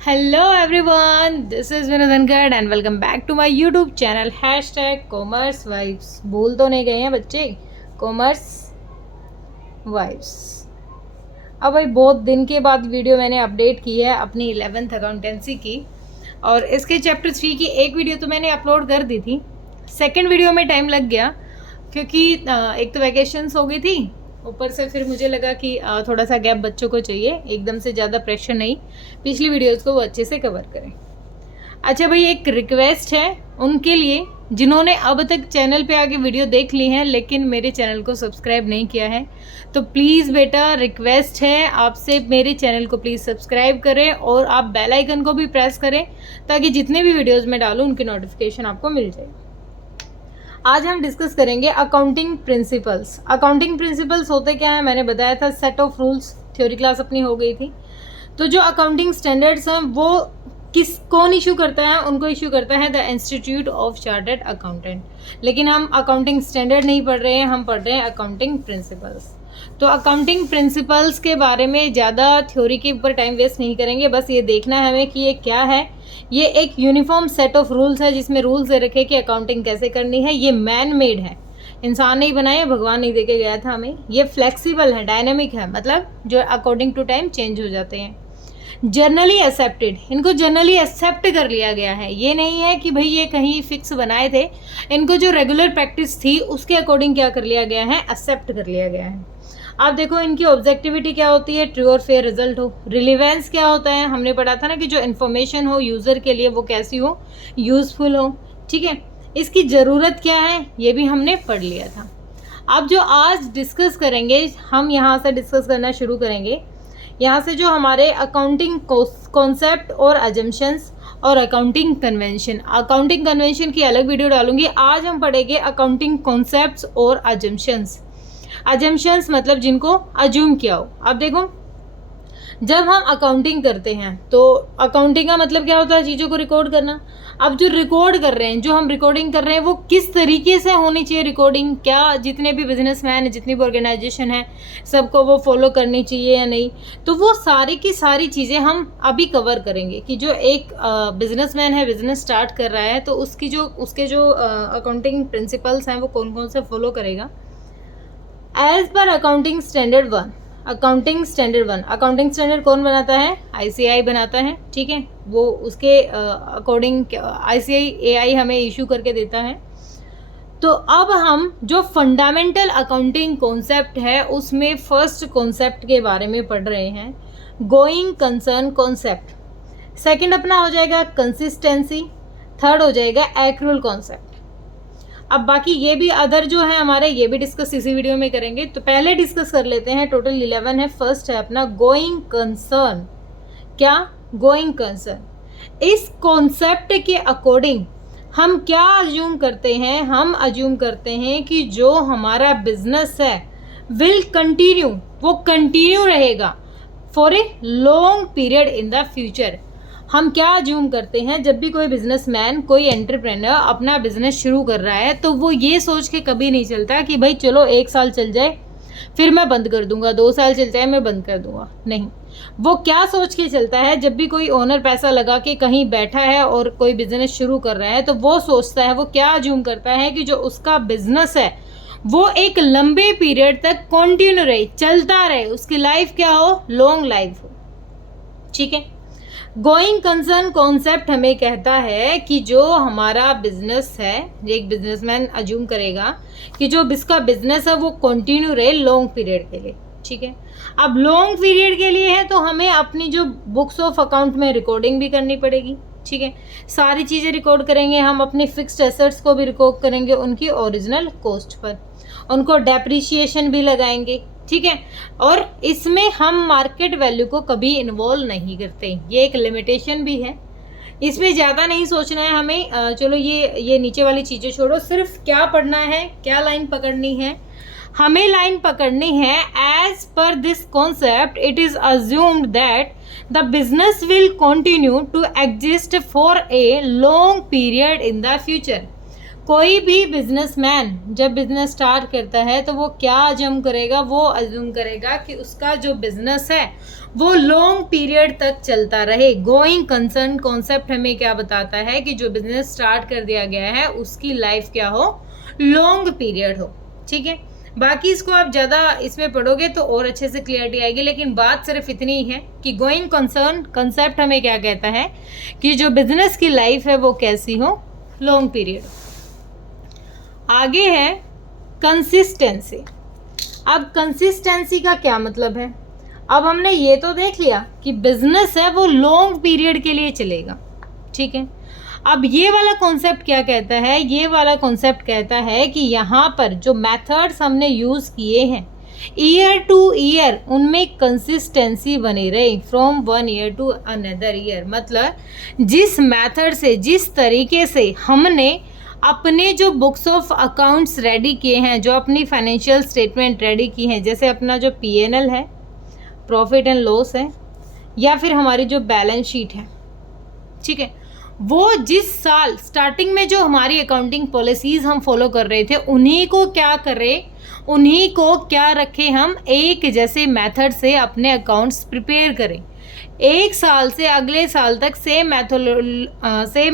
Hello everyone, this is Vinod Dhankhar and welcome back to my YouTube channel commerce vibes. भूल तो नहीं गए हैं बच्चे? Commerce vibes. अब भाई बहुत दिन के बाद वीडियो मैंने अपडेट की है अपनी 11th अकाउंटेंसी की, और इसके चैप्टर 3 की एक वीडियो तो मैंने अपलोड कर दी थी। सेकेंड वीडियो में टाइम लग गया क्योंकि एक तो वैकेशंस हो गई थी, ऊपर से फिर मुझे लगा कि थोड़ा सा गैप बच्चों को चाहिए, एकदम से ज़्यादा प्रेशर नहीं, पिछली वीडियोस को वो अच्छे से कवर करें। अच्छा भाई, एक रिक्वेस्ट है उनके लिए जिन्होंने अब तक चैनल पे आके वीडियो देख ली हैं लेकिन मेरे चैनल को सब्सक्राइब नहीं किया है, तो प्लीज़ बेटा रिक्वेस्ट है आपसे, मेरे चैनल को प्लीज़ सब्सक्राइब करें और आप बेल आइकन को भी प्रेस करें ताकि जितने भी वीडियोज़ मैं डालूँ उनकी नोटिफिकेशन आपको मिल जाए। आज हम डिस्कस करेंगे अकाउंटिंग प्रिंसिपल्स। अकाउंटिंग प्रिंसिपल्स होते क्या है, मैंने बताया था, set of rules. Theory class अपनी हो गई थी। तो जो अकाउंटिंग स्टैंडर्ड्स हैं वो कौन इशू करता है? उनको इशू करता है the institute of chartered accountant. लेकिन हम अकाउंटिंग स्टैंडर्ड नहीं पढ़ रहे हैं, हम पढ़ रहे हैं अकाउंटिंग प्रिंसिपल्स। तो अकाउंटिंग प्रिंसिपल्स के बारे में ज़्यादा थ्योरी के ऊपर टाइम वेस्ट नहीं करेंगे, बस ये देखना है हमें कि ये क्या है। ये एक यूनिफॉर्म सेट ऑफ रूल्स है जिसमें रूल्स दे रखे कि अकाउंटिंग कैसे करनी है। ये मैन मेड है, इंसान नहीं बनाया, भगवान नहीं दे के गया था हमें। ये फ्लेक्सिबल है, डायनेमिक है, मतलब जो अकॉर्डिंग टू टाइम चेंज हो जाते हैं। जर्नली एक्सेप्टेड, इनको जर्नली एक्सेप्ट कर लिया गया है। ये नहीं है कि भाई ये कहीं फिक्स बनाए थे, इनको जो रेगुलर प्रैक्टिस थी उसके अकॉर्डिंग क्या कर लिया गया है, एक्सेप्ट कर लिया गया है। आप देखो इनकी ऑब्जेक्टिविटी क्या होती है, ट्रू और फेयर रिजल्ट हो। रिलीवेंस क्या होता है, हमने पढ़ा था ना कि जो इन्फॉर्मेशन हो यूज़र के लिए वो कैसी हो, यूज़फुल हो। ठीक है, इसकी ज़रूरत क्या है ये भी हमने पढ़ लिया था। अब जो आज डिस्कस करेंगे, हम यहाँ से डिस्कस करना शुरू करेंगे। यहाँ से जो हमारे अकाउंटिंग कॉन्सेप्ट और अजम्पशंस और अकाउंटिंग कन्वेंशन, अकाउंटिंग कन्वेंशन की अलग वीडियो डालूंगी। आज हम पढ़ेंगे अकाउंटिंग कॉन्सेप्ट्स और अजम्पशंस। अजम्पशंस मतलब जिनको अज्यूम किया हो। अब देखो, जब हम अकाउंटिंग करते हैं तो अकाउंटिंग का मतलब क्या होता है, चीज़ों को रिकॉर्ड करना। अब जो रिकॉर्ड कर रहे हैं, जो हम रिकॉर्डिंग कर रहे हैं, वो किस तरीके से होनी चाहिए रिकॉर्डिंग, क्या जितने भी बिजनेसमैन है, जितनी भी ऑर्गेनाइजेशन है, सबको वो फॉलो करनी चाहिए या नहीं, तो वो सारी की सारी चीज़ें हम अभी कवर करेंगे कि जो एक बिजनेसमैन है, बिजनेस स्टार्ट कर रहा है, तो उसके जो अकाउंटिंग प्रिंसिपल्स हैं वो कौन कौन से फॉलो करेगा। As per accounting standard 1, accounting standard 1, accounting standard कौन बनाता है? आईसीएआई बनाता है। ठीक है, वो उसके अकॉर्डिंग आईसीएआई हमें इशू करके देता है। तो अब हम जो फंडामेंटल अकाउंटिंग कॉन्सेप्ट है उसमें फर्स्ट कॉन्सेप्ट के बारे में पढ़ रहे हैं, गोइंग कंसर्न कॉन्सेप्ट। सेकंड अपना हो जाएगा कंसिस्टेंसी, थर्ड हो जाएगा एक्रूअल कॉन्सेप्ट। अब बाकी ये भी अदर जो है हमारे, ये भी डिस्कस इसी वीडियो में करेंगे। तो पहले डिस्कस कर लेते हैं, टोटल 11 है। फर्स्ट है अपना गोइंग कंसर्न। क्या? Going concern. इस कॉन्सेप्ट के अकॉर्डिंग हम क्या अज्यूम करते हैं? हम अज्यूम करते हैं कि जो हमारा बिजनेस है विल कंटिन्यू, वो कंटिन्यू रहेगा for a long period in the future. हम क्या अज्यूम करते हैं, जब भी कोई बिजनेसमैन, कोई एंटरप्रेन्योर अपना बिजनेस शुरू कर रहा है तो वो ये सोच के कभी नहीं चलता कि भाई चलो 1 साल चल जाए फिर मैं बंद कर दूंगा, 2 साल चल जाए मैं बंद कर दूंगा। नहीं, वो क्या सोच के चलता है, जब भी कोई ओनर पैसा लगा के कहीं बैठा है और कोई बिजनेस शुरू कर रहा है तो वो सोचता है, वो क्या अज्यूम करता है कि जो उसका बिजनेस है वो एक लंबे पीरियड तक कंटिन्यू रहे, चलता रहे, उसकी लाइफ क्या हो, लॉन्ग लाइफ हो। ठीक है, गोइंग कंसर्न कॉन्सेप्ट हमें कहता है कि जो हमारा बिजनेस है, एक बिजनेसमैन अज्यूम करेगा कि जो इसका बिजनेस है वो कंटिन्यू रहे लॉन्ग पीरियड के लिए। ठीक है, अब लॉन्ग पीरियड के लिए है तो हमें अपनी जो बुक्स ऑफ अकाउंट में रिकॉर्डिंग भी करनी पड़ेगी। ठीक है, सारी चीज़ें रिकॉर्ड करेंगे, हम अपने फिक्स्ड एसेट्स को भी रिकॉर्ड करेंगे उनकी ओरिजिनल कॉस्ट पर, उनको डेप्रिसिएशन भी लगाएंगे। ठीक है, और इसमें हम मार्केट वैल्यू को कभी इन्वॉल्व नहीं करते, ये एक लिमिटेशन भी है। इसमें ज़्यादा नहीं सोचना है हमें। चलो ये नीचे वाली चीज़ें छोड़ो, सिर्फ क्या पढ़ना है, क्या लाइन पकड़नी है, हमें लाइन पकड़नी है। As per this concept it is assumed that the business will continue to exist for a long period in the future. कोई भी बिजनेसमैन जब बिजनेस स्टार्ट करता है तो वो क्या अज्यूम करेगा, वो अज्यूम करेगा कि उसका जो बिजनेस है वो लॉन्ग पीरियड तक चलता रहे। गोइंग कंसर्न कॉन्सेप्ट हमें क्या बताता है कि जो बिजनेस स्टार्ट कर दिया गया है उसकी लाइफ क्या हो, लॉन्ग पीरियड हो। ठीक है, बाकी इसको आप ज़्यादा इसमें पढ़ोगे तो और अच्छे से क्लियरिटी आएगी, लेकिन बात सिर्फ इतनी ही है कि गोइंग कंसर्न कंसेप्ट हमें क्या कहता है कि जो बिजनेस की लाइफ है वो कैसी हो, लॉन्ग पीरियड। आगे है कंसिस्टेंसी। अब कंसिस्टेंसी का क्या मतलब है? अब हमने ये तो देख लिया कि बिजनेस है वो लॉन्ग पीरियड के लिए चलेगा। ठीक है, अब ये वाला कॉन्सेप्ट क्या कहता है? ये वाला कॉन्सेप्ट कहता है कि यहाँ पर जो मेथड्स हमने यूज़ किए हैं ईयर टू ईयर उनमें कंसिस्टेंसी बनी रहे, from one year to another year. मतलब जिस मेथड से, जिस तरीके से हमने अपने जो बुक्स ऑफ अकाउंट्स रेडी किए हैं, जो अपनी फाइनेंशियल स्टेटमेंट रेडी की हैं, जैसे अपना जो पीएनएल है, प्रॉफिट एंड लॉस है, या फिर हमारी जो बैलेंस शीट है, ठीक है, वो जिस साल स्टार्टिंग में जो हमारी अकाउंटिंग पॉलिसीज़ हम फॉलो कर रहे थे उन्हीं को क्या करें, उन्हीं को क्या रखें, हम एक जैसे मेथड से अपने अकाउंट्स प्रिपेयर करें। एक साल से अगले साल तक सेम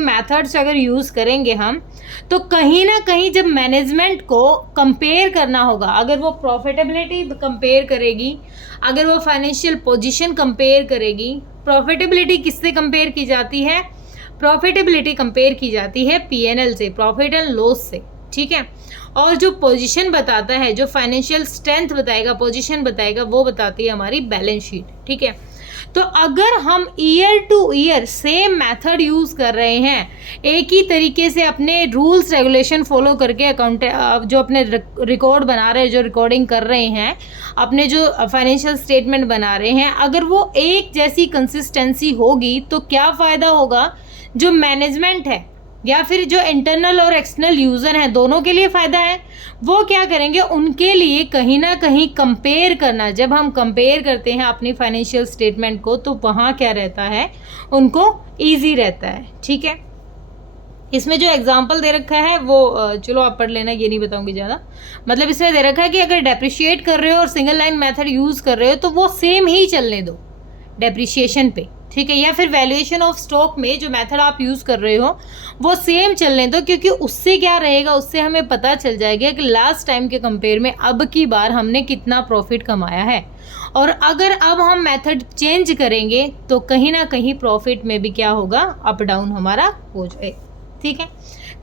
मेथड्स अगर यूज़ करेंगे हम, तो कहीं ना कहीं जब मैनेजमेंट को कंपेयर करना होगा, अगर वो प्रॉफिटेबिलिटी कंपेयर करेगी, अगर वो फाइनेंशियल पोजीशन कंपेयर करेगी, प्रॉफिटेबिलिटी किससे कंपेयर की जाती है? प्रॉफिटेबिलिटी कंपेयर की जाती है पीएनएल से, प्रॉफिट एंड लॉस से। ठीक है, और जो पोजीशन बताता है, जो फाइनेंशियल स्ट्रेंथ बताएगा, पोजीशन बताएगा, वो बताती है हमारी बैलेंस शीट। ठीक है, तो अगर हम year to year same method use कर रहे हैं, एक ही तरीके से अपने रूल्स रेगुलेशन फॉलो करके अकाउंट जो अपने रिकॉर्ड बना रहे हैं, जो रिकॉर्डिंग कर रहे हैं, अपने जो फाइनेंशियल स्टेटमेंट बना रहे हैं, अगर वो एक जैसी कंसिस्टेंसी होगी तो क्या फ़ायदा होगा? जो मैनेजमेंट है या फिर जो इंटरनल और एक्सटर्नल यूज़र हैं, दोनों के लिए फ़ायदा है। वो क्या करेंगे? उनके लिए कहीं ना कहीं कंपेयर करना, जब हम कंपेयर करते हैं अपनी फाइनेंशियल स्टेटमेंट को, तो वहाँ क्या रहता है, उनको ईजी रहता है। ठीक है, इसमें जो एग्जाम्पल दे रखा है वो चलो आप पढ़ लेना, ये नहीं बताऊंगी ज़्यादा। मतलब इसमें दे रखा है कि अगर डेप्रिशिएट कर रहे हो और सिंगल लाइन मेथड यूज़ कर रहे हो तो वो सेम ही चलने दो डेप्रिशिएशन पे। ठीक है, या फिर वैल्यूएशन ऑफ स्टॉक में जो मेथड आप यूज़ कर रहे हो वो सेम चलने दो, क्योंकि उससे क्या रहेगा, उससे हमें पता चल जाएगा कि लास्ट टाइम के कंपेयर में अब की बार हमने कितना प्रॉफिट कमाया है। और अगर अब हम मेथड चेंज करेंगे तो कहीं ना कहीं प्रॉफिट में भी क्या होगा, अप डाउन हमारा हो जाए। ठीक है,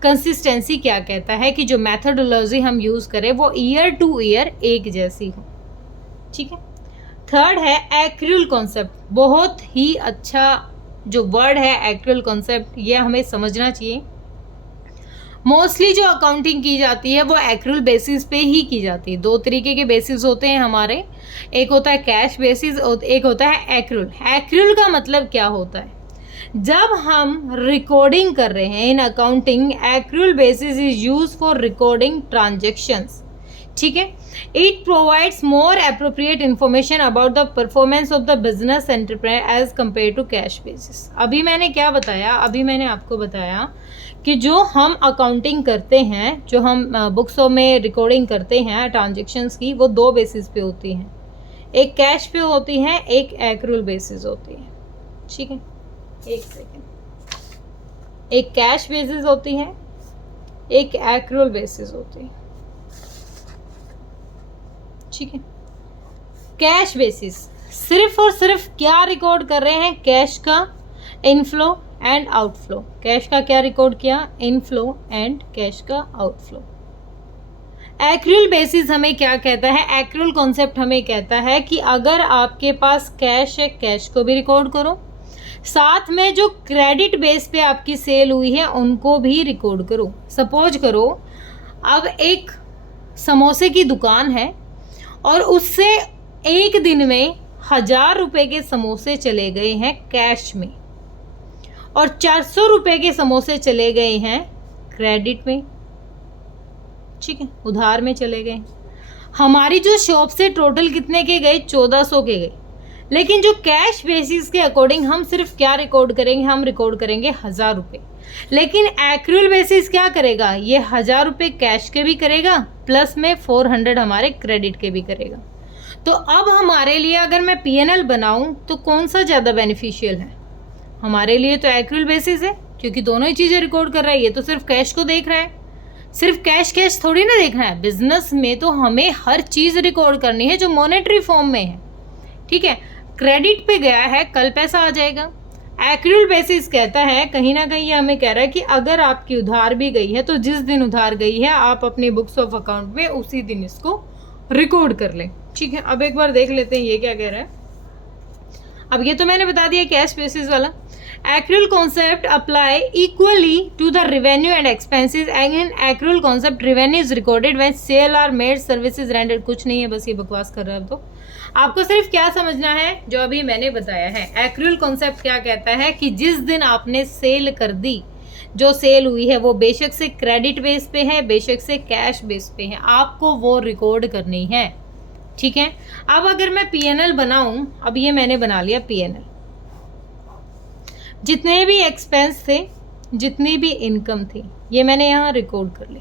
कंसिस्टेंसी क्या कहता है कि जो मैथडोलॉजी हम यूज़ करें वो ईयर टू ईयर एक जैसी हो। ठीक है, थर्ड है एक्रूअल कॉन्सेप्ट। बहुत ही अच्छा जो वर्ड है एक्रूअल कॉन्सेप्ट, ये हमें समझना चाहिए। मोस्टली जो अकाउंटिंग की जाती है वो एक्रूअल बेसिस पे ही की जाती है। दो तरीके के बेसिस होते हैं हमारे, एक होता है कैश बेसिस और एक होता है एक्रूअल। एक्रूअल का मतलब क्या होता है? जब हम रिकॉर्डिंग कर रहे हैं in accounting, accrual basis is use for recording transactions. ठीक है, it provides more appropriate information about the performance of the business enterprise as compare to cash basis. अभी मैंने क्या बताया? अभी मैंने आपको बताया कि जो हम अकाउंटिंग करते हैं, जो हम बुक्सों में रिकॉर्डिंग करते हैं ट्रांजेक्शन्स की, वो दो बेसिस पे होती हैं। एक कैश पे होती है, एक एक्रूअल बेसिस होती है। ठीक है, एक सेकेंड, एक कैश बेसिस होती है, एक एक्रूअल बेसिस होती है। ठीक है, कैश बेसिस सिर्फ और सिर्फ क्या रिकॉर्ड कर रहे हैं? कैश का इनफ्लो एंड आउटफ्लो। कैश का क्या रिकॉर्ड किया? इनफ्लो एंड कैश का आउटफ्लो। एक्रूअल बेसिस हमें क्या कहता है? एक्रूअल कॉन्सेप्ट हमें कहता है कि अगर आपके पास कैश है, कैश को भी रिकॉर्ड करो, साथ में जो क्रेडिट बेस पे आपकी सेल हुई है उनको भी रिकॉर्ड करो। सपोज करो अब एक समोसे की दुकान है और उससे एक दिन में 1000 रुपये के समोसे चले गए हैं कैश में, और 400 रुपये के समोसे चले गए हैं क्रेडिट में। ठीक है, उधार में चले गए। हमारी जो शॉप से टोटल कितने के गए? 1400 के गए। लेकिन जो कैश बेसिस के अकॉर्डिंग हम सिर्फ क्या रिकॉर्ड करेंगे, हम रिकॉर्ड करेंगे 1000 रुपये। लेकिन एक्रूअल बेसिस क्या करेगा, ये 1000 रुपये कैश के भी करेगा प्लस में 400 हमारे क्रेडिट के भी करेगा। तो अब हमारे लिए अगर मैं पीएनएल बनाऊं तो कौन सा ज़्यादा बेनिफिशियल है, हमारे लिए तो एक्रूअल बेसिस है, क्योंकि दोनों ही चीज़ें रिकॉर्ड कर रहा है। ये तो सिर्फ कैश को देख रहा है, सिर्फ कैश कैश थोड़ी ना देखना है। बिजनेस में तो हमें हर चीज़ रिकॉर्ड करनी है जो मॉनेटरी फॉर्म में है, ठीक है। क्रेडिट पे गया है, कल पैसा आ जाएगा। एक्रूअल बेसिस कहता है, कहीं ना कहीं ये हमें कह रहा है कि अगर आपकी उधार भी गई है तो जिस दिन उधार गई है आप अपनी बुक्स ऑफ अकाउंट में उसी दिन इसको रिकॉर्ड कर लें, ठीक है। अब एक बार देख लेते हैं ये क्या कह रहा है। अब ये तो मैंने बता दिया कैश बेसिस वाला। Accrual concept apply equally to the revenue and expenses. Again, accrual concept revenue is recorded when sale are made, services rendered। कुछ नहीं है, बस ये बकवास कर रहा है। तो आपको सिर्फ क्या समझना है जो अभी मैंने बताया है। Accrual concept क्या कहता है कि जिस दिन आपने सेल कर दी, जो सेल हुई है वो बेशक से क्रेडिट बेस पे है, बेशक से कैश बेस पे है, आपको वो रिकॉर्ड करनी है, ठीक है। अब अगर मैं पीएनएल बनाऊं, अब ये मैंने बना लिया पीएनएल, जितने भी एक्सपेंस थे, जितनी भी इनकम थी, ये मैंने यहाँ रिकॉर्ड कर ली।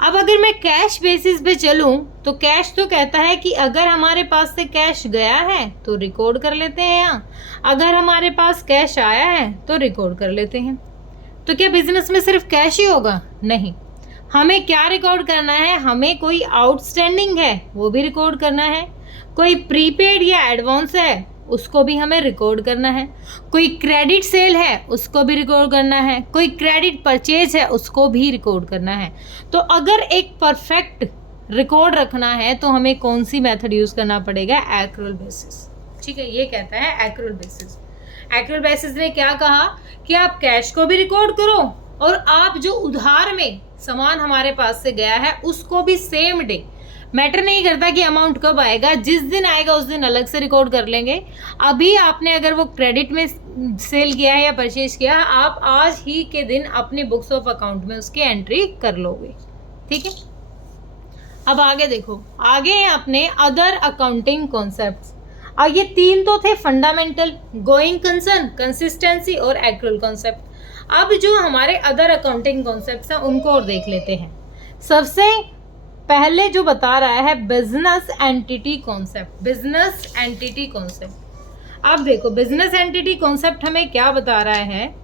अब अगर मैं कैश बेसिस पे चलूँ तो कैश तो कहता है कि अगर हमारे पास से कैश गया है तो रिकॉर्ड कर लेते हैं यहाँ, अगर हमारे पास कैश आया है तो रिकॉर्ड कर लेते हैं। तो क्या बिजनेस में सिर्फ कैश ही होगा? नहीं, हमें क्या रिकॉर्ड करना है, हमें कोई आउटस्टैंडिंग है वो भी रिकॉर्ड करना है, कोई प्रीपेड या एडवांस है उसको भी हमें रिकॉर्ड करना है, कोई क्रेडिट सेल है उसको भी रिकॉर्ड करना है, कोई क्रेडिट परचेज है उसको भी रिकॉर्ड करना है। तो अगर एक परफेक्ट रिकॉर्ड रखना है तो हमें कौन सी मेथड यूज़ करना पड़ेगा? एक्रूअल बेसिस, ठीक है। ये कहता है एक्रूअल बेसिस। एक्रूअल बेसिस ने क्या कहा कि आप कैश को भी रिकॉर्ड करो और आप जो उधार में सामान हमारे पास से गया है उसको भी सेम डे, मैटर नहीं करता कि अमाउंट कब आएगा, जिस दिन आएगा उस दिन अलग से रिकॉर्ड कर लेंगे। अभी आपने अगर वो क्रेडिट में सेल किया है या परचेज किया है, आप आज ही के दिन अपने बुक्स ऑफ अकाउंट में उसकी एंट्री कर लोगे, ठीक है। अब आगे देखो, आगे हैं अपने अदर अकाउंटिंग कॉन्सेप्ट्स। ये तीन तो थे फंडामेंटल, गोइंग कंसर्न, कंसिस्टेंसी और एक्रूअल कॉन्सेप्ट। अब जो हमारे अदर अकाउंटिंग कॉन्सेप्ट्स हैं उनको और देख लेते हैं। सबसे पहले जो बता रहा है business entity concept. Business entity concept, अब देखो बिजनेस एंटिटी कॉन्सेप्ट हमें क्या बता रहा है,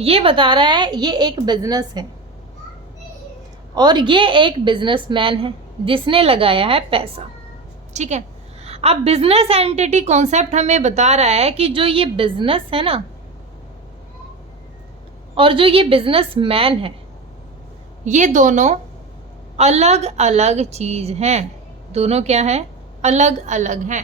ये बता रहा है ये एक बिजनेस है और ये एक बिजनेसमैन है जिसने लगाया है पैसा, ठीक है। अब बिजनेस एंटिटी कॉन्सेप्ट हमें बता रहा है कि जो ये बिजनेस है ना और जो ये बिजनेसमैन है, ये दोनों अलग अलग चीज हैं। दोनों क्या है? अलग अलग हैं।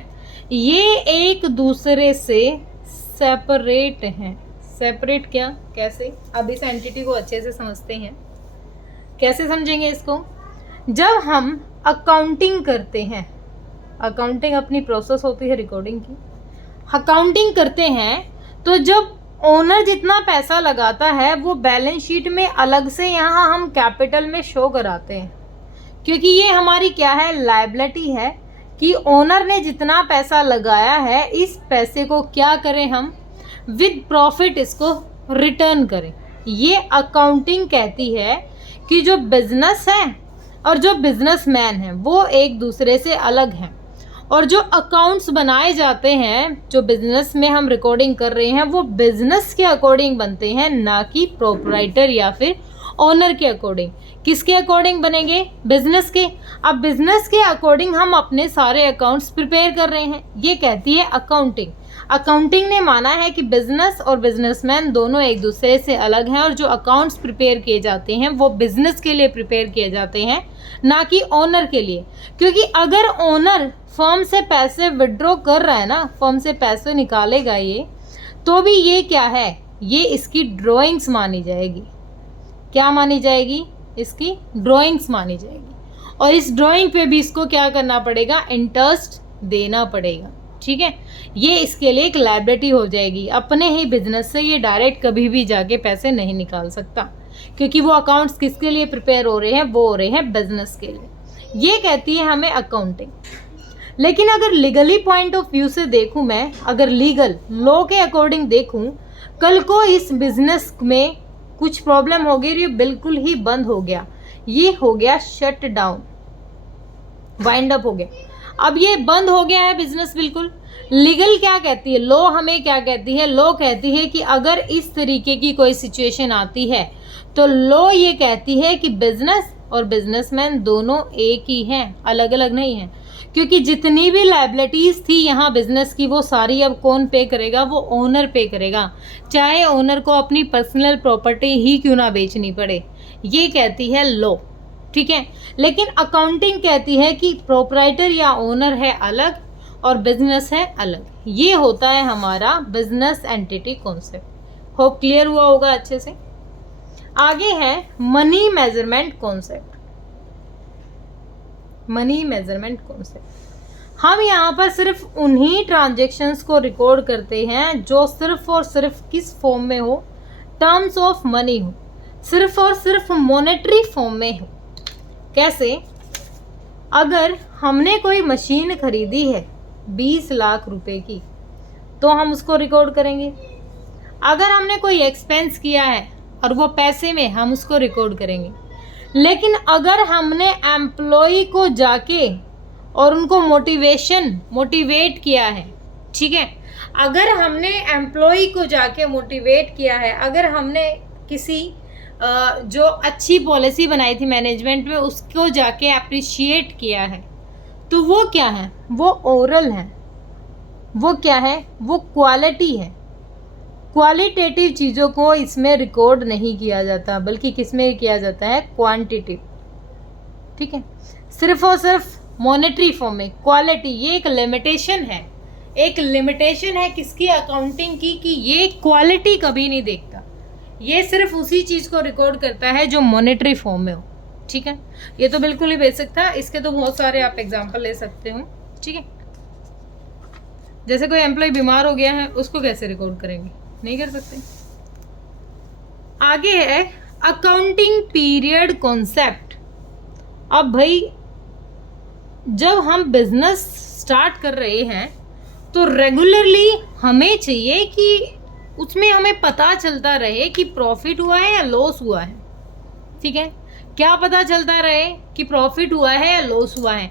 ये एक दूसरे से सेपरेट हैं। सेपरेट क्या, कैसे? अब इस एंटिटी को अच्छे से समझते हैं। कैसे समझेंगे इसको? जब हम अकाउंटिंग करते हैं, अकाउंटिंग अपनी प्रोसेस होती है रिकॉर्डिंग की, अकाउंटिंग करते हैं तो जब ओनर जितना पैसा लगाता है वो बैलेंस शीट में अलग से यहाँ हम कैपिटल में शो कराते हैं, क्योंकि ये हमारी क्या है? लायबिलिटी है कि ओनर ने जितना पैसा लगाया है इस पैसे को क्या करें हम? विद प्रॉफिट इसको रिटर्न करें। ये अकाउंटिंग कहती है कि जो बिजनेस है और जो बिजनेसमैन है वो एक दूसरे से अलग हैं, और जो अकाउंट्स बनाए जाते हैं, जो बिजनेस में हम रिकॉर्डिंग कर रहे हैं, वो बिजनेस के अकॉर्डिंग बनते हैं, ना कि प्रोप्राइटर या फिर ओनर के अकॉर्डिंग। किसके अकॉर्डिंग बनेंगे? बिजनेस के। अब बिजनेस के अकॉर्डिंग हम अपने सारे अकाउंट्स प्रिपेयर कर रहे हैं, ये कहती है अकाउंटिंग। अकाउंटिंग ने माना है कि बिजनेस और बिजनेसमैन दोनों एक दूसरे से अलग हैं, और जो अकाउंट्स प्रिपेयर किए जाते हैं वो बिजनेस के लिए प्रिपेयर किए जाते हैं, ना कि ओनर के लिए। क्योंकि अगर ओनर फर्म से पैसे विड्रॉ कर रहा है ना, फर्म से पैसे निकालेगा ये, तो भी ये क्या है? ये इसकी ड्राइंग्स मानी जाएगी। क्या मानी जाएगी? इसकी ड्राइंग्स मानी जाएगी, और इस ड्राइंग पे भी इसको क्या करना पड़ेगा? इंटरेस्ट देना पड़ेगा, ठीक है। ये इसके लिए एक लायबिलिटी हो जाएगी। अपने ही बिजनेस से ये डायरेक्ट कभी भी जाके पैसे नहीं निकाल सकता, क्योंकि वो अकाउंट्स किसके लिए प्रिपेयर हो रहे हैं? वो हो रहे हैं बिजनेस के लिए। ये कहती है हमें अकाउंटिंग। लेकिन अगर लीगली पॉइंट ऑफ व्यू से देखूं, मैं अगर लीगल लॉ के अकॉर्डिंग देखूं, कल को इस बिजनेस में कुछ प्रॉब्लम हो गई, ये बिल्कुल ही बंद हो गया, ये हो गया शट डाउन, वाइंड अप हो गया। अब ये बंद हो गया है बिजनेस बिल्कुल। लीगल क्या कहती है, लॉ हमें क्या कहती है, लॉ कहती है कि अगर इस तरीके की कोई सिचुएशन आती है तो लॉ ये कहती है कि बिजनेस और बिजनेसमैन दोनों एक ही हैं, अलग अलग नहीं हैं। क्योंकि जितनी भी लायबिलिटीज थी यहाँ बिजनेस की, वो सारी अब कौन पे करेगा, वो ओनर पे करेगा, चाहे ओनर को अपनी पर्सनल प्रॉपर्टी ही क्यों ना बेचनी पड़े, ये कहती है लॉ। ठीक है, लेकिन अकाउंटिंग कहती है कि प्रोपराइटर या ओनर है अलग और बिजनेस है अलग। ये होता है हमारा business entity concept. Hope clear हुआ होगा अच्छे से। आगे है money measurement concept. Money measurement concept, हम यहाँ पर सिर्फ उन्हीं ट्रांजेक्शन्स को रिकॉर्ड करते हैं जो सिर्फ और सिर्फ किस फॉर्म में हो, टर्म्स ऑफ मनी हो, सिर्फ और सिर्फ मॉनेटरी फॉर्म में हो। कैसे, अगर हमने कोई मशीन खरीदी है 20 लाख रुपए की, तो हम उसको रिकॉर्ड करेंगे। अगर हमने कोई एक्सपेंस किया है और वो पैसे में, हम उसको रिकॉर्ड करेंगे। लेकिन अगर हमने एम्प्लॉय को जाके और उनको मोटिवेट किया है, ठीक है, अगर हमने एम्प्लॉय को जाके मोटिवेट किया है, अगर हमने किसी जो अच्छी पॉलिसी बनाई थी मैनेजमेंट में, उसको जाके अप्रिशिएट किया है, तो वो क्या है, वो ओरल है। वो क्या है, वो क्वालिटी है। क्वालिटेटिव चीज़ों को इसमें रिकॉर्ड नहीं किया जाता, बल्कि किसमें किया जाता है, क्वांटिटिव। ठीक है, सिर्फ और सिर्फ मॉनेटरी फॉर्म में क्वालिटी, ये एक लिमिटेशन है, एक लिमिटेशन है किसकी, अकाउंटिंग की, कि ये क्वालिटी कभी नहीं देखता। ये सिर्फ उसी चीज़ को रिकॉर्ड करता है जो मॉनेटरी फॉर्म में हो। ठीक है, ये तो बिल्कुल ही बेसिक था, इसके तो बहुत सारे आप एग्जाम्पल ले सकते हो। ठीक है, जैसे कोई एम्प्लॉय बीमार हो गया है, उसको कैसे रिकॉर्ड करेंगे, नहीं कर सकते। आगे है अकाउंटिंग पीरियड कॉन्सेप्ट। अब भाई जब हम बिजनेस स्टार्ट कर रहे हैं तो रेगुलरली हमें चाहिए कि उसमें हमें पता चलता रहे कि प्रॉफिट हुआ है या लॉस हुआ है। ठीक है, क्या पता चलता रहे कि प्रॉफिट हुआ है या लॉस हुआ है।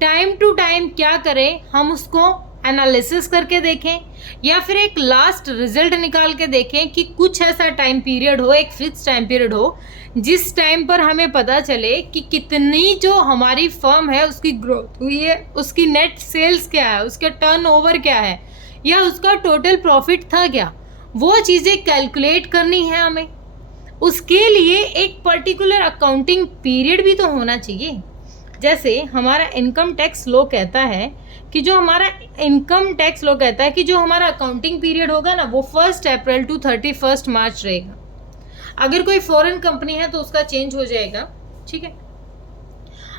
टाइम टू टाइम क्या करें, हम उसको एनालिसिस करके देखें या फिर एक लास्ट रिजल्ट निकाल के देखें कि कुछ ऐसा टाइम पीरियड हो, एक फिक्स टाइम पीरियड हो, जिस टाइम पर हमें पता चले कि कितनी जो हमारी फर्म है उसकी ग्रोथ हुई है, उसकी नेट सेल्स क्या है, उसका टर्नओवर क्या है, या उसका टोटल प्रॉफिट था क्या। वो चीज़ें कैलकुलेट करनी है हमें। उसके लिए एक पर्टिकुलर अकाउंटिंग पीरियड भी तो होना चाहिए। जैसे हमारा इनकम टैक्स लॉ कहता है कि जो हमारा अकाउंटिंग पीरियड होगा ना, वो 1 अप्रैल टू 31 मार्च रहेगा। अगर कोई फॉरेन कंपनी है तो उसका चेंज हो जाएगा। ठीक है,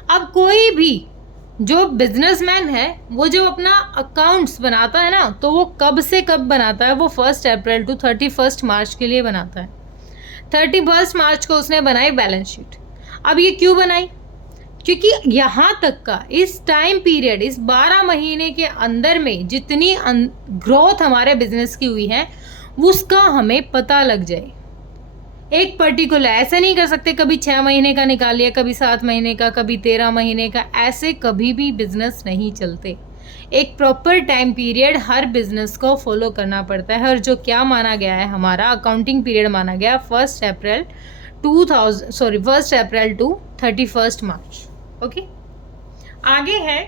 अब कोई भी जो बिजनेसमैन है, वो जो अपना अकाउंट्स बनाता है ना, तो वो कब से कब बनाता है, वो 1 अप्रैल टू 31 मार्च के लिए बनाता है। 31 मार्च को उसने बनाई बैलेंस शीट। अब ये क्यों बनाई, क्योंकि यहाँ तक का इस टाइम पीरियड, इस 12 महीने के अंदर में जितनी ग्रोथ हमारे बिजनेस की हुई है, उसका हमें पता लग जाए। एक पर्टिकुलर, ऐसे नहीं कर सकते कभी 6 महीने का निकाल लिया, कभी 7 महीने का, कभी 13 महीने का, ऐसे कभी भी बिजनेस नहीं चलते। एक प्रॉपर टाइम पीरियड हर बिजनेस को फॉलो करना पड़ता है। और जो क्या माना गया है, हमारा अकाउंटिंग पीरियड माना गया 1 अप्रैल टू 31 मार्च। ओके, आगे है,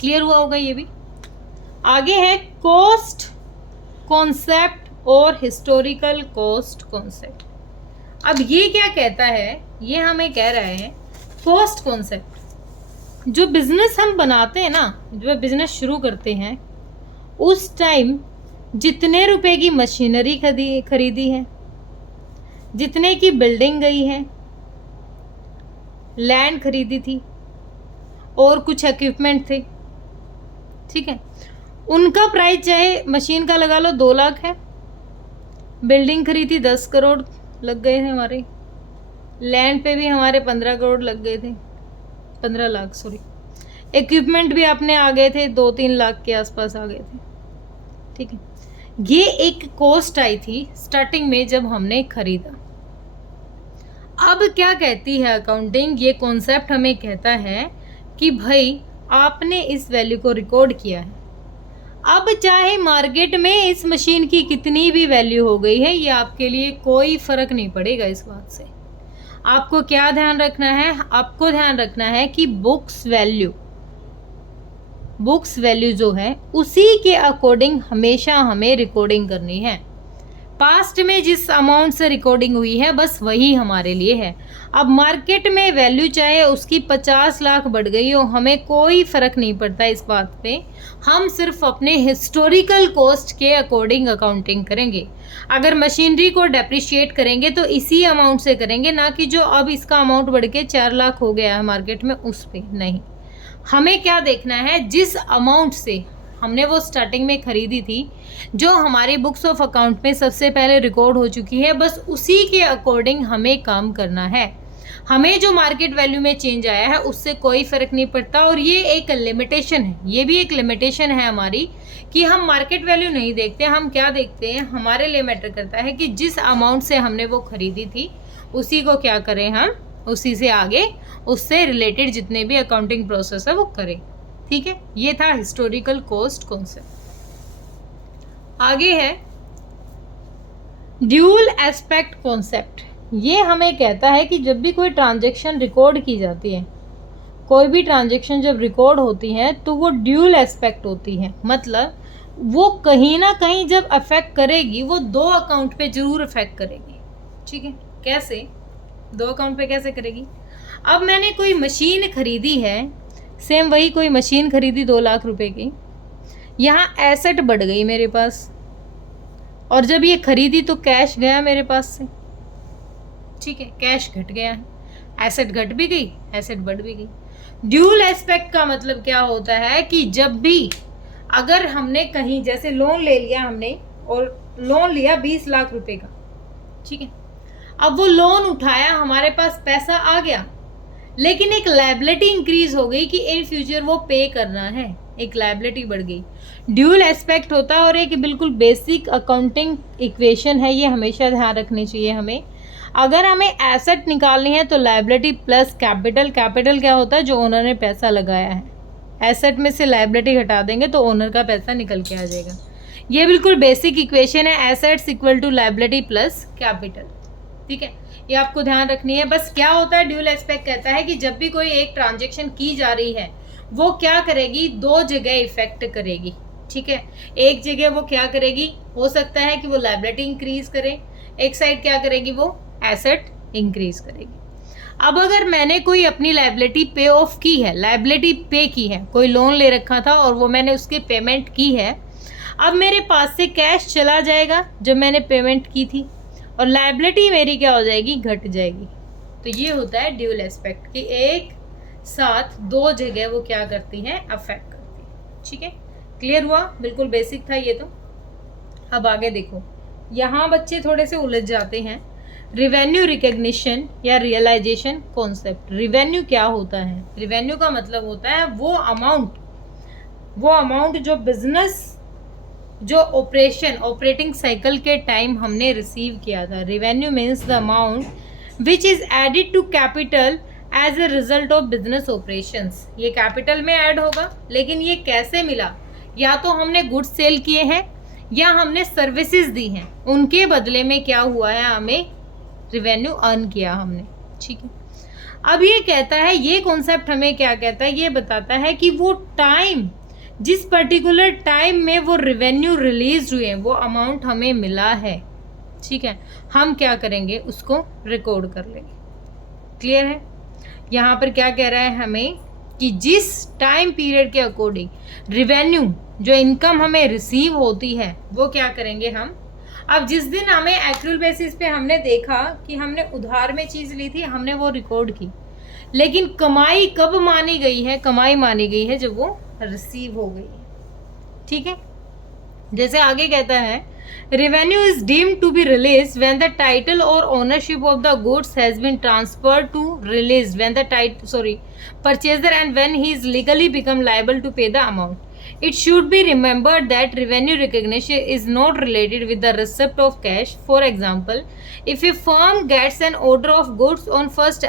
क्लियर हुआ होगा ये भी। आगे है कॉस्ट कॉन्सेप्ट और हिस्टोरिकल कॉस्ट कॉन्सेप्ट। अब ये क्या कहता है, ये हमें कह रहा है कॉस्ट कॉन्सेप्ट, जो बिजनेस हम बनाते हैं ना, जो बिजनेस शुरू करते हैं, उस टाइम जितने रुपए की मशीनरी खरीदी है, जितने की बिल्डिंग गई है, लैंड खरीदी थी और कुछ इक्विपमेंट थे, ठीक है, उनका प्राइस चाहे मशीन का लगा लो 2 लाख है, बिल्डिंग खरीदी 10 करोड़ लग गए थे हमारे, लैंड पे भी हमारे 15 करोड़ लग गए थे, 15 लाख सॉरी। इक्विपमेंट भी अपने आ गए थे, 2-3 लाख के आसपास आ गए थे। ठीक है, ये एक कॉस्ट आई थी स्टार्टिंग में जब हमने खरीदा। अब क्या कहती है अकाउंटिंग, ये कॉन्सेप्ट हमें कहता है कि भाई आपने इस वैल्यू को रिकॉर्ड किया है। अब चाहे मार्केट में इस मशीन की कितनी भी वैल्यू हो गई है, ये आपके लिए कोई फर्क नहीं पड़ेगा इस बात से। आपको क्या ध्यान रखना है, आपको ध्यान रखना है कि बुक्स वैल्यू जो है उसी के अकॉर्डिंग हमेशा हमें रिकॉर्डिंग करनी है। पास्ट में जिस अमाउंट से रिकॉर्डिंग हुई है बस वही हमारे लिए है। अब मार्केट में वैल्यू चाहे उसकी 50 लाख बढ़ गई हो, हमें कोई फ़र्क नहीं पड़ता इस बात पे। हम सिर्फ अपने हिस्टोरिकल कॉस्ट के अकॉर्डिंग अकाउंटिंग करेंगे। अगर मशीनरी को डेप्रिशिएट करेंगे तो इसी अमाउंट से करेंगे, ना कि जो अब इसका अमाउंट बढ़ के 4 लाख हो गया है मार्केट में उस पे नहीं। हमें क्या देखना है, जिस अमाउंट से हमने वो स्टार्टिंग में खरीदी थी, जो हमारी बुक्स ऑफ अकाउंट में सबसे पहले रिकॉर्ड हो चुकी है, बस उसी के अकॉर्डिंग हमें काम करना है। हमें जो मार्केट वैल्यू में चेंज आया है उससे कोई फ़र्क नहीं पड़ता। और ये एक लिमिटेशन है, ये भी एक लिमिटेशन है हमारी कि हम मार्केट वैल्यू नहीं देखते। हम क्या देखते हैं, हमारे लिए मैटर करता है कि जिस अमाउंट से हमने वो खरीदी थी उसी को क्या करें, हम उसी से आगे उससे रिलेटेड जितने भी अकाउंटिंग प्रोसेस है वो करें। ठीक है, ये था हिस्टोरिकल कॉस्ट कॉन्सेप्ट। आगे है ड्यूल एस्पेक्ट कॉन्सेप्ट। ये हमें कहता है कि जब भी कोई ट्रांजैक्शन रिकॉर्ड की जाती है, कोई भी ट्रांजैक्शन जब रिकॉर्ड होती है तो वो ड्यूल एस्पेक्ट होती है। मतलब वो कहीं ना कहीं जब अफेक्ट करेगी वो 2 अकाउंट पे जरूर अफेक्ट करेगी। ठीक है, कैसे 2 अकाउंट पे कैसे करेगी। अब मैंने कोई मशीन खरीदी है, सेम वही कोई मशीन खरीदी 2 लाख रुपए की, यहाँ एसेट बढ़ गई मेरे पास, और जब ये खरीदी तो कैश गया मेरे पास से। ठीक है, कैश घट गया है, एसेट घट भी गई, एसेट बढ़ भी गई। ड्यूल एस्पेक्ट का मतलब क्या होता है कि जब भी अगर हमने कहीं जैसे लोन ले लिया हमने, और लोन लिया 20 लाख रुपए का, ठीक है, अब वो लोन उठाया, हमारे पास पैसा आ गया, लेकिन एक लायबिलिटी इंक्रीज हो गई कि इन फ्यूचर वो पे करना है, एक लायबिलिटी बढ़ गई। ड्यूल एस्पेक्ट होता है और एक बिल्कुल बेसिक अकाउंटिंग इक्वेशन है, ये हमेशा ध्यान रखनी चाहिए हमें। अगर हमें एसेट निकालनी है तो लायबिलिटी प्लस कैपिटल। कैपिटल क्या होता है, जो ओनर ने पैसा लगाया है। एसेट में से लायबिलिटी घटा देंगे तो ओनर का पैसा निकल के आ जाएगा। ये बिल्कुल बेसिक इक्वेशन है, assets equal to liability plus capital. ठीक है, ये आपको ध्यान रखनी है। बस क्या होता है, ड्यूल एस्पेक्ट कहता है कि जब भी कोई एक ट्रांजैक्शन की जा रही है वो क्या करेगी, 2 जगह इफेक्ट करेगी। ठीक है, एक जगह वो क्या करेगी, हो सकता है कि वो लायबिलिटी इंक्रीज करे, एक साइड क्या करेगी, वो एसेट इंक्रीज करेगी। अब अगर मैंने कोई अपनी लायबिलिटी पे ऑफ की है, लायबिलिटी पे की है, कोई लोन ले रखा था और वो मैंने उसकी पेमेंट की है, अब मेरे पास से कैश चला जाएगा जब मैंने पेमेंट की थी, और लायबिलिटी मेरी क्या हो जाएगी, घट जाएगी। तो ये होता है ड्यूल एस्पेक्ट कि एक साथ 2 जगह वो क्या करती हैं, अफेक्ट करती है। ठीक है, क्लियर हुआ, बिल्कुल बेसिक था ये तो। अब आगे देखो, यहाँ बच्चे थोड़े से उलझ जाते हैं। रिवेन्यू रिकग्निशन या रियलाइजेशन कॉन्सेप्ट। रिवेन्यू क्या होता है, रिवेन्यू का मतलब होता है वो अमाउंट जो बिजनेस, जो ऑपरेटिंग साइकिल के टाइम हमने रिसीव किया था। Revenue means the amount which is added to capital as a result of business operations. ये कैपिटल में ऐड होगा, लेकिन ये कैसे मिला, या तो हमने गुड्स सेल किए हैं या हमने सर्विसेज दी हैं, उनके बदले में क्या हुआ है, हमें रिवेन्यू अर्न किया हमने। ठीक है, अब ये कहता है, ये कॉन्सेप्ट हमें क्या कहता है, ये बताता है कि वो टाइम, जिस पर्टिकुलर टाइम में वो रिवेन्यू रिलीज हुए, वो अमाउंट हमें मिला है। ठीक है, हम क्या करेंगे, उसको रिकॉर्ड कर लेंगे। क्लियर है, यहाँ पर क्या कह रहा है हमें कि जिस टाइम पीरियड के अकॉर्डिंग रिवेन्यू, जो इनकम हमें रिसीव होती है, वो क्या करेंगे हम। अब जिस दिन हमें एक्चुअल बेसिस पे हमने देखा कि हमने उधार में चीज़ ली थी, हमने वो रिकॉर्ड की, लेकिन कमाई कब मानी गई है, कमाई मानी गई है जब वो रिसीव हो गई है। ठीक है, जैसे आगे कहता है, revenue is deemed to be release when the title और ownership of the goods has been transferred to release when the purchaser and when he is legally become liable to pay the amount. It should be remembered that revenue recognition is not related with the receipt of cash. For example, if a firm gets an order of goods on 1st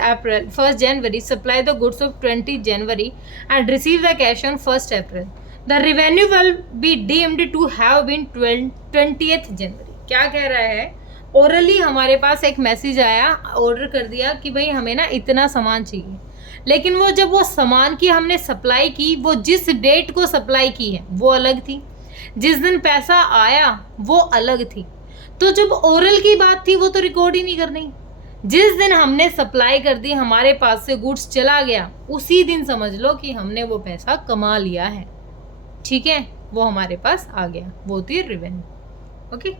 January, supply the goods of 20th January and receive the cash on 1st April, the revenue will be deemed to have been 20th January. क्या कह रहा है? Orally हमारे पास एक message आया, order कर दिया कि भाई हमें ना इतना सामान चाहिए, लेकिन वो जब वो सामान की हमने सप्लाई की, वो जिस डेट को सप्लाई की है वो अलग थी, जिस दिन पैसा आया वो अलग थी. तो जब ओरल की बात थी वो तो रिकॉर्ड ही नहीं करनी. जिस दिन हमने सप्लाई कर दी, हमारे पास से गुड्स चला गया, उसी दिन समझ लो कि हमने वो पैसा कमा लिया है. ठीक है, वो हमारे पास आ गया, वो होती है रेवेन्यू. ओके,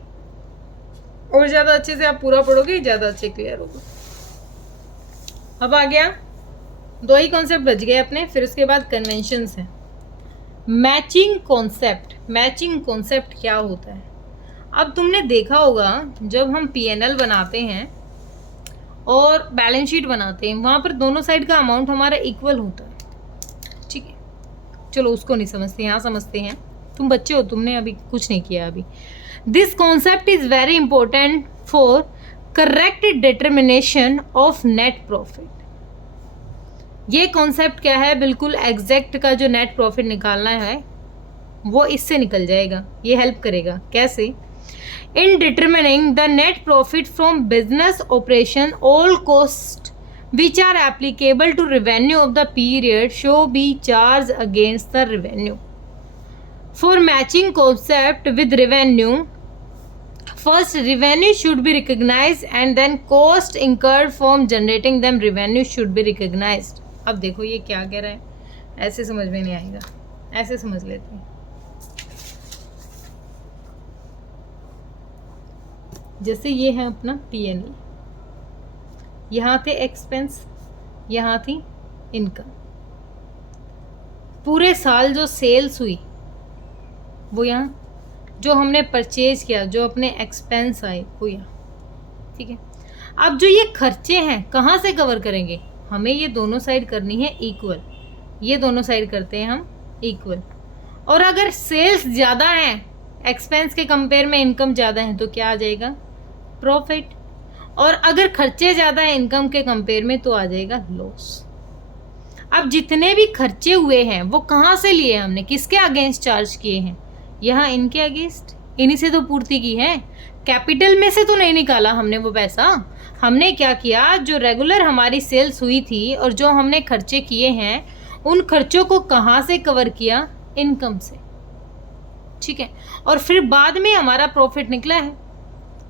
और ज़्यादा अच्छे से आप पूरा पढ़ोगे ज़्यादा अच्छे क्लियर होगा. अब आ गया, दो ही कॉन्सेप्ट बच गए अपने. फिर उसके बाद कन्वेंशंस हैं. Matching concept. मैचिंग कॉन्सेप्ट क्या होता है? अब तुमने देखा होगा जब हम P&L बनाते हैं और बैलेंस शीट बनाते हैं, वहाँ पर दोनों साइड का अमाउंट हमारा इक्वल होता है. ठीक है, चलो उसको नहीं समझते, यहाँ समझते हैं. तुम बच्चे हो, तुमने अभी कुछ नहीं किया अभी. This concept is very important for correct determination of net profit. ये कॉन्सेप्ट क्या है? बिल्कुल एग्जैक्ट का जो नेट प्रॉफिट निकालना है वो इससे निकल जाएगा. ये हेल्प करेगा. कैसे? In determining the net profit from business operation, all cost which are applicable to revenue of the period should be charge against the revenue. For matching concept with revenue, first revenue should be recognized and then cost incurred from generating them revenue should be recognized. अब देखो ये क्या कह रहा है, ऐसे समझ में नहीं आएगा, ऐसे समझ लेते हैं. जैसे ये है अपना P&L, यहाँ थे एक्सपेंस, यहाँ थी इनकम. पूरे साल जो सेल्स हुई वो यहाँ, जो हमने परचेज किया, जो अपने एक्सपेंस आए वो यहाँ. ठीक है, अब जो ये खर्चे हैं कहाँ से कवर करेंगे? हमें ये दोनों साइड करनी है इक्वल. ये दोनों साइड करते हैं हम इक्वल. और अगर सेल्स ज़्यादा हैं एक्सपेंस के कंपेयर में, इनकम ज़्यादा है, तो क्या आ जाएगा? प्रॉफिट. और अगर खर्चे ज़्यादा हैं इनकम के कंपेयर में, तो आ जाएगा लॉस. अब जितने भी खर्चे हुए हैं वो कहाँ से लिए हमने, किसके अगेंस्ट चार्ज किए हैं? यहाँ इनके अगेंस्ट. इन्हीं से तो पूर्ति की है, कैपिटल में से तो नहीं निकाला हमने वो पैसा. हमने क्या किया, जो रेगुलर हमारी सेल्स हुई थी और जो हमने खर्चे किए हैं, उन खर्चों को कहाँ से कवर किया? इनकम से. ठीक है, और फिर बाद में हमारा प्रॉफिट निकला है.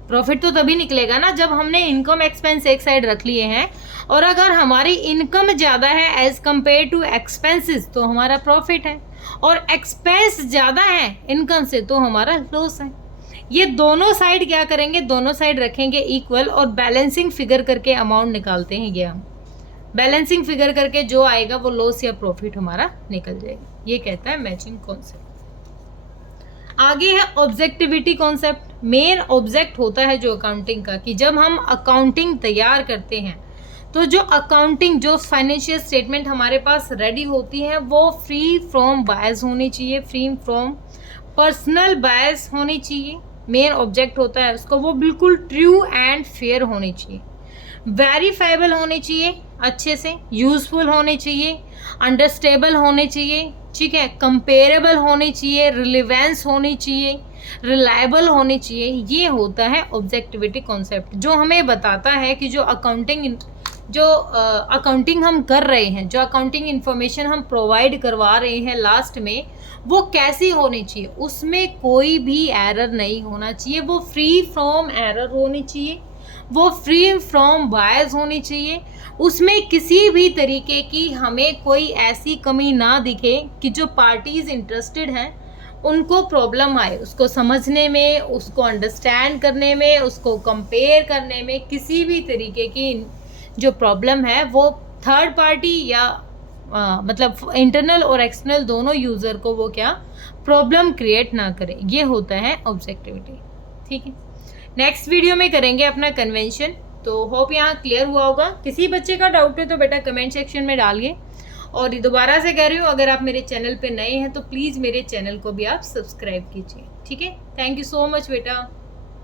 प्रॉफिट तो तभी निकलेगा ना जब हमने इनकम एक्सपेंस एक साइड रख लिए हैं, और अगर हमारी इनकम ज़्यादा है एज कंपेयर टू एक्सपेंसेस तो हमारा प्रॉफिट है, और एक्सपेंस ज़्यादा है इनकम से तो हमारा लॉस है. ये दोनों साइड क्या करेंगे? दोनों साइड रखेंगे इक्वल और बैलेंसिंग फिगर करके अमाउंट निकालते हैं. ये हम बैलेंसिंग फिगर करके जो आएगा वो लॉस या प्रॉफिट हमारा निकल जाएगा. ये कहता है मैचिंग कॉन्सेप्ट. आगे है ऑब्जेक्टिविटी कॉन्सेप्ट. मेन ऑब्जेक्ट होता है जो अकाउंटिंग का, कि जब हम अकाउंटिंग तैयार करते हैं तो जो अकाउंटिंग, जो फाइनेंशियल स्टेटमेंट हमारे पास रेडी होती है वो फ्री फ्रॉम बायस होनी चाहिए, फ्री फ्रॉम पर्सनल बायस होनी चाहिए. मेन ऑब्जेक्ट होता है उसको, वो बिल्कुल ट्रू एंड फेयर होनी चाहिए, वेरीफाइबल होनी चाहिए, अच्छे से यूजफुल होने चाहिए, अंडरस्टेबल होने चाहिए. ठीक है, कंपेरेबल होनी चाहिए, रिलेवेंस होनी चाहिए, रिलायबल होनी चाहिए. ये होता है ऑब्जेक्टिविटी कॉन्सेप्ट, जो हमें बताता है कि जो अकाउंटिंग हम कर रहे हैं, जो अकाउंटिंग इन्फॉर्मेशन हम प्रोवाइड करवा रहे हैं लास्ट में, वो कैसी होनी चाहिए. उसमें कोई भी एरर नहीं होना चाहिए, वो फ्री फ्रॉम एरर होनी चाहिए, वो फ्री फ्रॉम बायस होनी चाहिए. उसमें किसी भी तरीके की हमें कोई ऐसी कमी ना दिखे कि जो पार्टीज़ इंटरेस्टेड हैं उनको प्रॉब्लम आए, उसको समझने में, उसको अंडरस्टैंड करने में, उसको कंपेयर करने में. किसी भी तरीके की जो प्रॉब्लम है वो थर्ड पार्टी या मतलब इंटरनल और एक्सटर्नल दोनों यूज़र को वो क्या प्रॉब्लम क्रिएट ना करे, ये होता है ऑब्जेक्टिविटी। ठीक है, नेक्स्ट वीडियो में करेंगे अपना कन्वेंशन। तो होप यहाँ क्लियर हुआ होगा। किसी बच्चे का डाउट है तो बेटा कमेंट सेक्शन में डालिए। और दोबारा से कह रही हूँ, अगर आप मेरे चैनल पे नए हैं तो प्लीज़ मेरे चैनल को भी आप सब्सक्राइब कीजिए। ठीक है, थैंक यू सो मच बेटा।